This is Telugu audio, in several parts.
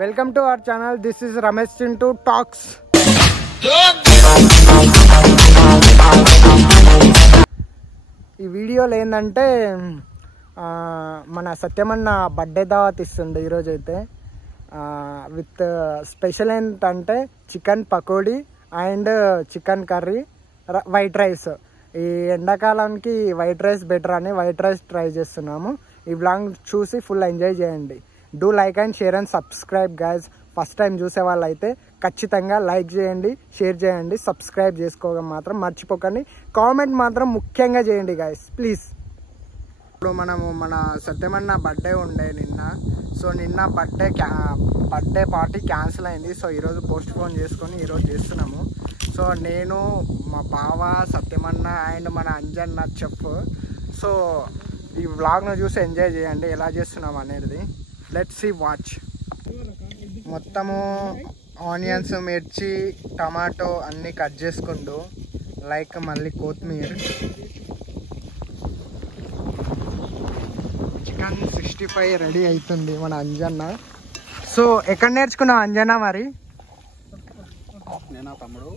Welcome to our channel. This is Ramesh Chintu Talks. ఈ వీడియోలో ఏంటంటే మన సత్యమన్న బర్త్డే దావత్ ఇస్తుండే ఈరోజు అయితే విత్ స్పెషల్ ఏంటంటే chicken pakodi and chicken curry white rice. ఈ ఎండాకాలానికి వైట్ రైస్ బెటర్ అని వైట్ రైస్ ట్రై చేస్తున్నాము. ఈ బ్లాగ్ చూసి ఫుల్ ఎంజాయ్ చేయండి. Do like and share and subscribe guys. First time చూసే వాళ్ళు అయితే ఖచ్చితంగా లైక్ చేయండి, షేర్ చేయండి, సబ్స్క్రైబ్ చేసుకోవడం మాత్రం మర్చిపోకండి. కామెంట్ మాత్రం ముఖ్యంగా చేయండి గైస్ ప్లీజ్. ఇప్పుడు మనము మన సత్యమన్న బర్త్డే ఉండే నిన్న. సో నిన్న బర్త్డే పార్టీ క్యాన్సిల్ అయింది. సో ఈరోజు పోస్ట్ పోన్ చేసుకొని ఈరోజు చేస్తున్నాము. సో నేను, మా బావ, సత్యమన్న అండ్ మన అంజన్న చెఫ్. సో ఈ వ్లాగ్ను చూసి ఎంజాయ్ చేయండి ఎలా చేస్తున్నాం అనేది. Let's see watch. మొత్తము ఆనియన్స్, మిర్చి, టమాటో అన్నీ కట్ చేసుకుంటూ లైక్ మళ్ళీ కొత్తిమీర. చికెన్ 65 రెడీ అవుతుంది మన అంజన్న. సో ఎక్కడ నేర్చుకున్నావు అంజన్న మరి? నేను తమ్ముడు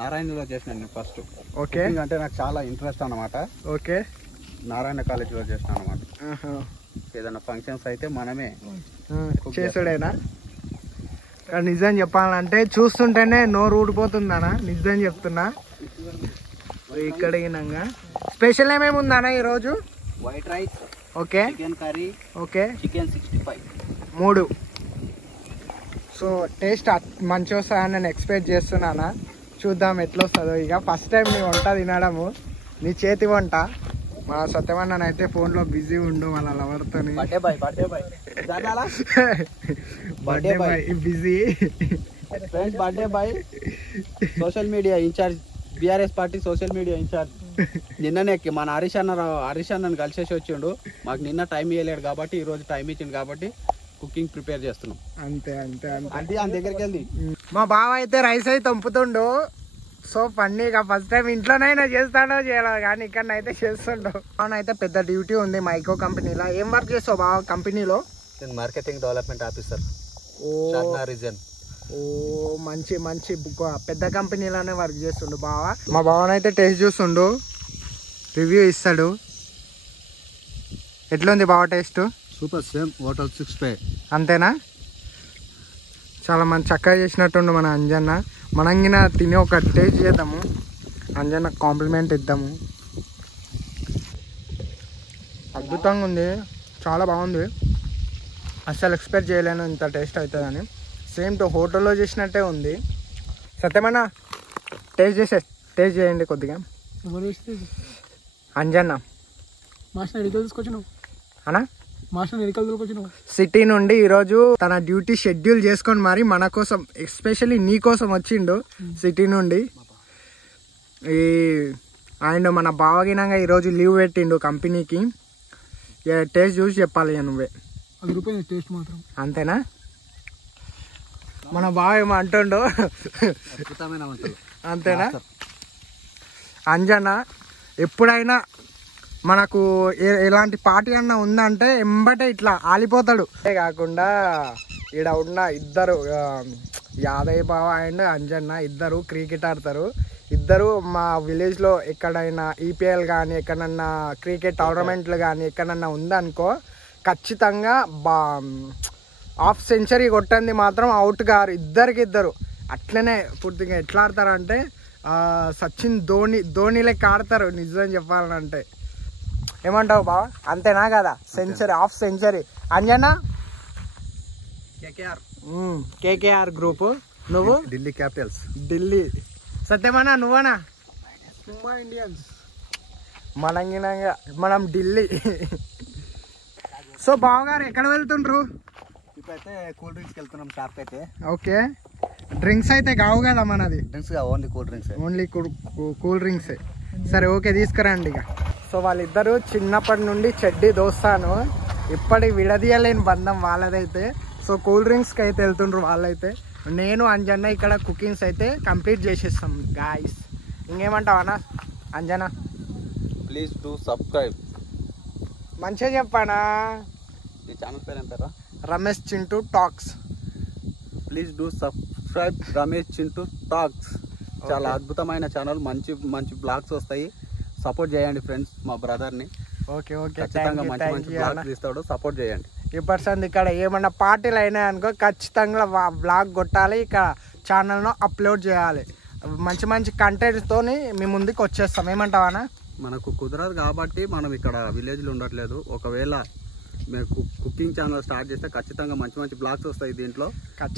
నారాయణలో చేసినాను ఫస్ట్. ఓకే, అంటే నాకు చాలా ఇంట్రెస్ట్ అన్నమాట. ఓకే, నారాయణ కాలేజీలో చేసినాను అనమాట. ఏదైనా ఫంక్షన్స్ అయితే మనమే చేసుడేనా? నిజం చెప్పాలంటే చూస్తుంటేనే నోరు ఊడిపోతుందనా, నిజం చెప్తున్నా. ఇక్కడ స్పెషల్ ఏమేమి ఉందనా ఈరోజు? White rice, okay, chicken curry, okay, chicken 65 3. So taste మంచిగా వస్తుందని నేను ఎక్స్పెక్ట్ చేస్తున్నానా. చూద్దాం ఎట్లా వస్తుందో. ఇక ఫస్ట్ టైం నీ వంట తినడము, నీ చేతి వంట. మా సత్యమన్న అయితే ఫోన్లో బిజీ ఉండు వాళ్ళ లవర్తో. Birthday boy busy. Friends, birthday boy social media incharge, BRS party social media incharge. నిన్ననే మన హరీష్ అన్నను కలిసేసి వచ్చిండు. మాకు నిన్న టైం ఇవ్వలేడు కాబట్టి ఈరోజు టైం ఇచ్చిండు కాబట్టి కుకింగ్ ప్రిపేర్ చేస్తున్నాం. అంతే అంతే అంతే. అంటే ఆయన దగ్గరికి వెళ్ళి మా బావ అయితే రైస్ అయితే పంపుతుండు. సో ఫన్నీగా ఫస్ట్ టైం ఇంట్లోనైనా చేస్తాడో చేయడో కానీ ఇక్కడనైతే చేస్తుండో. అయితే పెద్ద డ్యూటీ ఉంది మైకో కంపెనీలో. ఏం వర్క్ చేస్తావు బావ కంపెనీలో? Marketing development officer. ఓ మంచి మంచి పెద్ద కంపెనీలోనే వర్క్ చేస్తుండు బావ. మా బావనైతే టేస్ట్ చూస్తుండు, రివ్యూ ఇస్తాడు. ఎట్లుంది బావ టేస్ట్? Super, same hotel 65. అంతేనా? చాలా మంచి చక్కగా చేసినట్టుండు మన అంజన్న. మనంగిన తిని ఒక టేస్ట్ చేద్దాము, అంజన్న కాంప్లిమెంట్ ఇద్దాము. అద్భుతంగా ఉంది, చాలా బాగుంది. అస్సలు ఎక్స్పెక్ట్ చేయలేను ఇంత టేస్ట్ అవుతుందని. సేమ్ టు హోటల్లో చేసినట్టే ఉంది. సత్యమన్న టేస్ట్ చేయండి కొద్దిగా. అంజన్న అన్నా సిటీ నుండి ఈరోజు తన డ్యూటీ షెడ్యూల్ చేసుకొని మరి మన కోసం ఎస్పెషల్లీ నీ కోసం వచ్చిండు సిటీ నుండి. అండ్ మన బావగినంగా ఈరోజు లీవ్ పెట్టిండు కంపెనీకి. టేస్ట్ చూసి చెప్పాలి నువ్వే. టేస్ట్ మాత్రం అంతేనా? మన బావ ఏమో అంటుండో అంతేనా? అంజన్న ఎప్పుడైనా మనకు ఎలాంటి పార్టీ అన్న ఉందంటే ఎంబటే ఇట్లా ఆలిపోతాడు. అదే కాకుండా ఇక్కడ ఉన్న ఇద్దరు యాదయ్య బావ అండ్ అంజన్న ఇద్దరు క్రికెట్ ఆడతారు. ఇద్దరు మా విలేజ్లో ఎక్కడైనా ఈపీఎల్ కానీ ఎక్కడన్నా క్రికెట్ టోర్నమెంట్లు కానీ ఎక్కడన్నా ఉందనుకో ఖచ్చితంగా హాఫ్ సెంచరీ కొట్టండి మాత్రం అవుట్ గారు ఇద్దరు. అట్లనే పూర్తిగా ఎట్లా ఆడతారంటే సచిన్ ధోని లెక్క ఆడతారు నిజం చెప్పాలంటే. ఏమంటావు బావ? అంతేనా కదా? Century, half century. Anjana KKR group, నువ్వు ఢిల్లీ క్యాపిటల్స్. ఢిల్లీ. సత్యమన్నా నువ్వనా? ముంబై ఇండియన్స్. మనం ఢిల్లీ. సో బావగారు ఎక్కడ వెళ్తుండ్రు? ఇప్పుడైతే కూల్ డ్రింక్స్ వెళ్తున్నాం షాప్ అయితే. ఓకే, డ్రింక్స్ అయితే కావు కదా మనది? Drinks only cool drinks. Only cool drinks. సరే ఓకే, తీసుకురండి ఇక. సో వాళ్ళిద్దరూ చిన్నప్పటి నుండి చెడ్డి దోస్తాను, ఇప్పటి విడదీయలేని బంధం వాళ్ళదైతే. సో కూల్ డ్రింక్స్కి అయితే వెళ్తుండ్రు వాళ్ళైతే. నేను అంజన్న ఇక్కడ కుకింగ్స్ అయితే కంప్లీట్ చేసేస్తాం గాయస్. ఇంకేమంటావు అన్న అంజన్న? Please do subscribe. మంచిగా చెప్పానా? ఈ ఛానల్ పేరు ఏం పేరా? Ramesh Chintu talks. Please do subscribe Ramesh Chintu talks. చాలా అద్భుతమైన ఛానల్, మంచి మంచి బ్లాగ్స్ వస్తాయి. సపోర్ట్ చేయండి ఫ్రెండ్స్, మా బ్రదర్ని. ఓకే ఓకే, ఖచ్చితంగా మంచి మంచి బ్లాగ్స్ తీస్తాడు, సపోర్ట్ చేయండి. ఈ పర్సన్ ఇక్కడ ఏమన్నా పార్టీలు అయినాయనుకో ఖచ్చితంగా బ్లాగ్ కొట్టాలి, ఇక్కడ ఛానల్ను అప్లోడ్ చేయాలి. మంచి మంచి కంటెంట్తో మీ ముందుకు వచ్చేస్తాం. ఏమంటావా? మనకు కుదరదు కాబట్టి మనం ఇక్కడ విలేజ్లో ఉండట్లేదు. ఒకవేళ మేము కుకింగ్ ఛానల్ స్టార్ట్ చేస్తే ఖచ్చితంగా మంచి మంచి బ్లాగ్స్ వస్తాయి దీంట్లో.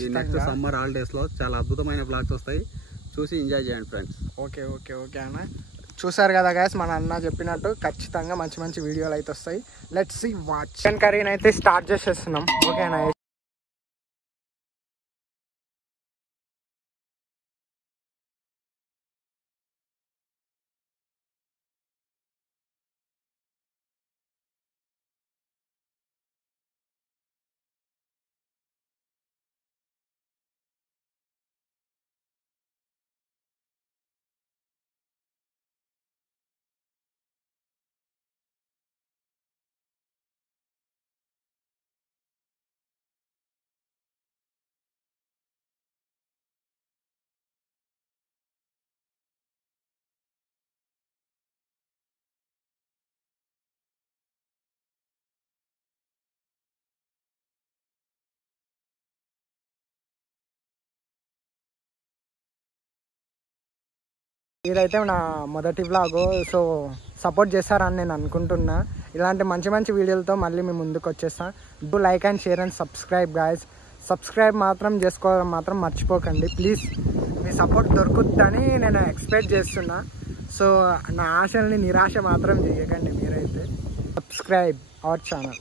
ఈ నెక్స్ట్ సమ్మర్ హాలిడేస్లో చాలా అద్భుతమైన బ్లాగ్స్ వస్తాయి, చూసి ఎంజాయ్ చేయండి ఫ్రెండ్స్. ఓకే ఓకే ఓకే అన్న, చూసారు కదా గైస్, మన అన్న చెప్పినట్టు ఖచ్చితంగా మంచి మంచి వీడియోలు అయితే వస్తాయి. Let's see watch. చికెన్ కర్రీని అయితే స్టార్ట్ చేసేస్తున్నాం. ఓకేనా? ఇదైతే నా మొదటి వ్లాగ్. సో సపోర్ట్ చేస్తారని నేను అనుకుంటున్నా. ఇలాంటి మంచి మంచి వీడియోలతో మళ్ళీ మీ ముందుకు వచ్చేస్తాను. Do like and share and subscribe guys. Subscribe మాత్రం చేసుకోవడం మాత్రం మర్చిపోకండి ప్లీజ్. మీ సపోర్ట్ దొరుకుతుందని నేను ఎక్స్పెక్ట్ చేస్తున్నా. సో నా ఆశల్ని నిరాశ మాత్రం చేయకండి మీరైతే. Subscribe our channel.